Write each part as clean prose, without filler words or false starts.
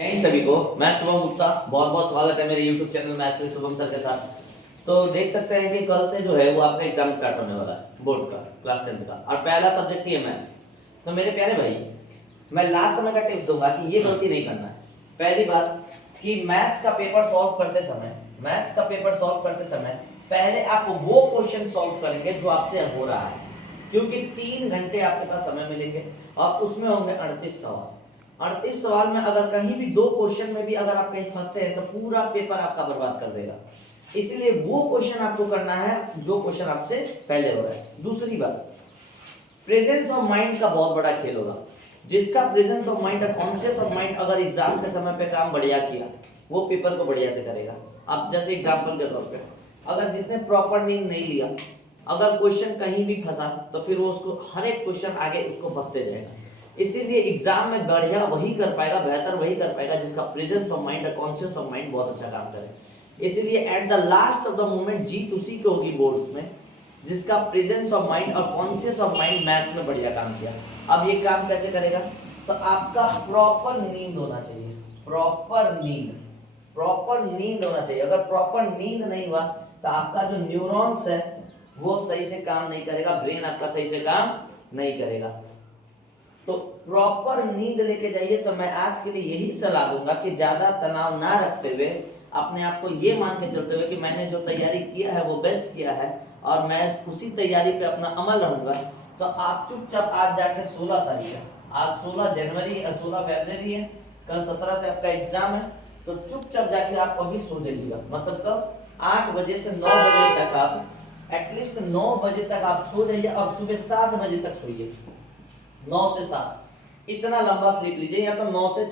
जय सभी को। मैं शुभम गुप्ता, बहुत बहुत स्वागत है मेरे YouTube channel maths with Shubham sir के साथ। तो देख सकते हैं कि कल से जो है वो आपका एग्जाम स्टार्ट होने वाला है बोर्ड का, क्लास 10th का, और पहला सब्जेक्ट ही है मैथ्स। तो मेरे प्यारे भाई, मैं लास्ट समय का टिप्स दूंगा कि ये गलती नहीं करना है। पहली बात कि मैथ्स का पेपर सॉल्व करते समय पहले आप वो क्वेश्चन सॉल्व करेंगे जो आपसे हो रहा है, क्योंकि 3 घंटे आपके पास समय मिलेंगे और उसमें होंगे 38 सवाल। 38 सवाल में अगर कहीं भी 2 क्वेश्चन में भी अगर आप कहीं फंसते हैं तो पूरा पेपर आपका बर्बाद कर देगा। इसीलिए वो क्वेश्चन आपको करना है जो क्वेश्चन आपसे पहले हो रहा है। दूसरी बात, प्रेजेंस ऑफ माइंड का बहुत बड़ा खेल होगा। जिसका प्रेजेंस ऑफ माइंड और कॉन्शियस ऑफ माइंड अगर एग्जाम के समय पे काम बढ़िया किया, वो पेपर को बढ़िया से करेगा। अब जैसे एग्जांपल के तौर पे, अगर जिसने प्रॉपर नींद नहीं लिया, अगर क्वेश्चन कहीं भी फंसा तो फिर वो उसको हर एक क्वेश्चन आगे उसको फंसते जाएगा। इसीलिए एग्जाम में बढ़िया वही कर पाएगा, बेहतर वही कर पाएगा जिसका प्रेजेंस ऑफ माइंड और कॉन्शियस ऑफ माइंड बहुत अच्छा काम करे। इसीलिए at the last of the moment जीत उसी को होगी बोर्ड्स में जिसका प्रेजेंस ऑफ माइंड और कॉन्शियस ऑफ माइंड मैथ्स में बढ़िया काम किया। अब ये काम कैसे करेगा? तो आपका प्रॉपर नींद होना चाहिए। प्रॉपर नींद होना चाहिए। अगर प्रॉपर नींद नहीं हुआ तो आपका जो न्यूरॉन्स है वो सही से काम नहीं करेगा, ब्रेन आपका सही से काम नहीं करेगा। तो प्रॉपर नींद लेके जाइए। तो मैं आज के लिए यही सलाह दूंगा कि ज्यादा तनाव ना रखते हुए, अपने आप को ये मान के चलते हुए कि मैंने जो तैयारी किया है वो बेस्ट किया है और मैं उसी तैयारी पे अपना अमल रहूंगा। तो आप चुपचाप आज जाके 16 तारीख है, आज 16 जनवरी 16 फरवरी है, कल 17 से आपका एग्जाम है। तो चुपचाप जाके आप अभी सो जाइएगा। मतलब कब? 8 बजे से 9 बजे तक आप एटलीस्ट 9 बजे तक आप सो जाइए और सुबह 7 बजे तक सोइए। 9 से 7 इतना लंबा स्लीप लीजिए, या तो 9 से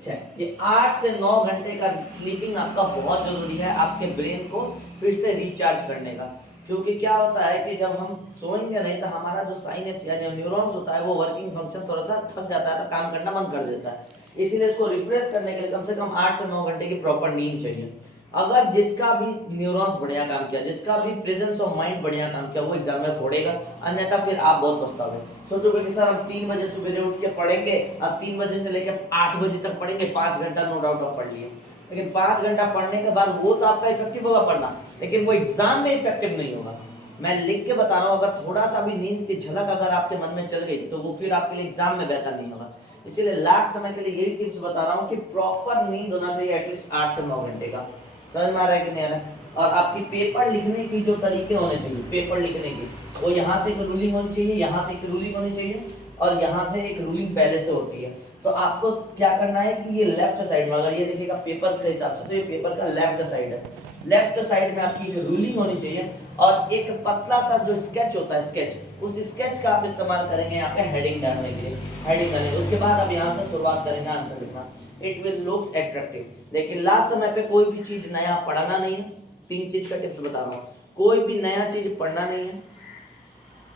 6 ये 8 से 9 घंटे का स्लीपिंग आपका बहुत जरूरी है आपके ब्रेन को फिर से रिचार्ज करने का। क्योंकि क्या होता है कि जब हम सोएंगे नहीं तो हमारा जो साइनेप्स या जो न्यूरॉन्स होता है वो वर्किंग फंक्शन थोड़ा सा थक जाता है, तो काम करना बंद कर देता है। इसीलिए इसको रिफ्रेश करने के लिए कम से कम 8 से 9 घंटे की प्रॉपर नींद चाहिए। अगर जिसका भी न्यूरॉन्स बढ़िया काम किया, जिसका भी प्रेजेंस ऑफ माइंड बढ़िया काम किया, वो एग्जाम में फोड़ेगा, अन्यथा फिर आप बहुत पछताओगे। सोचोगे कि सर हम 3 बजे सुबह उठ के पढ़ेंगे, अब 3 बजे से लेकर 8 बजे तक पढ़ेंगे, 5 घंटा नो डाउट आप पढ़ लिए, लेकिन 5 घंटा पढ़ने के बाद वो तो आपका इफेक्टिव होगा पढ़ना, लेकिन वो एग्जाम में इफेक्टिव नहीं होगा। मैं लिख के बता रहा हूँ, अगर थोड़ा सा भी नींद की झलक अगर आपके मन में चल गई तो वो फिर आपके लिए एग्जाम में बेहतर नहीं होगा। इसीलिए लास्ट समय के लिए यही टिप्स बता रहा हूँ कि प्रॉपर नींद होना चाहिए एटलीस्ट 8 से 9 घंटे का। समझ में आ रहा है कि नहीं आ रहा है? और आपकी पेपर लिखने की जो तरीके होने चाहिए, पेपर लिखने की, वो यहाँ से एक रूलिंग होनी चाहिए, यहाँ से एक रूलिंग होनी चाहिए और यहाँ से एक रूलिंग पहले से होती है। तो आपको क्या करना है कि ये लेफ्ट साइड में, अगर ये देखिएगा पेपर के हिसाब से, तो ये पेपर का लेफ्ट साइड है। लेफ्ट साइड में आपकी एक रूलिंग होनी चाहिए और एक पतला सा जो स्केच होता है, स्केच, उस स्केच का आप इस्तेमाल करेंगे यहाँ पे हेडिंग डालने के लिए। हेडिंग डालेंगे, उसके बाद आप यहाँ से शुरुआत करेंगे आंसर लिखना। It will looks attractive. लेकिन लास्ट समय पे कोई भी चीज नया पढ़ना नहीं है। 3 चीज का टिप्स बता रहा हूँ। कोई भी नया चीज पढ़ना नहीं है,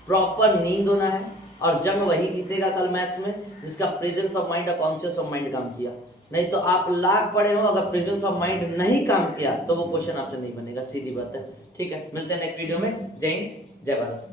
प्रॉपर नींद होना है, और जंग वही जीतेगा कल मैथ्स में जिसका प्रेजेंस ऑफ माइंड और कॉन्शियस ऑफ माइंड काम किया। नहीं तो आप लाख पढ़े हो, अगर प्रेजेंस ऑफ माइंड नहीं काम किया तो वो क्वेश्चन आपसे नहीं बनेगा, सीधी बात है। ठीक है, मिलते हैं नेक्स्ट वीडियो में। जय हिंद, जय भारत।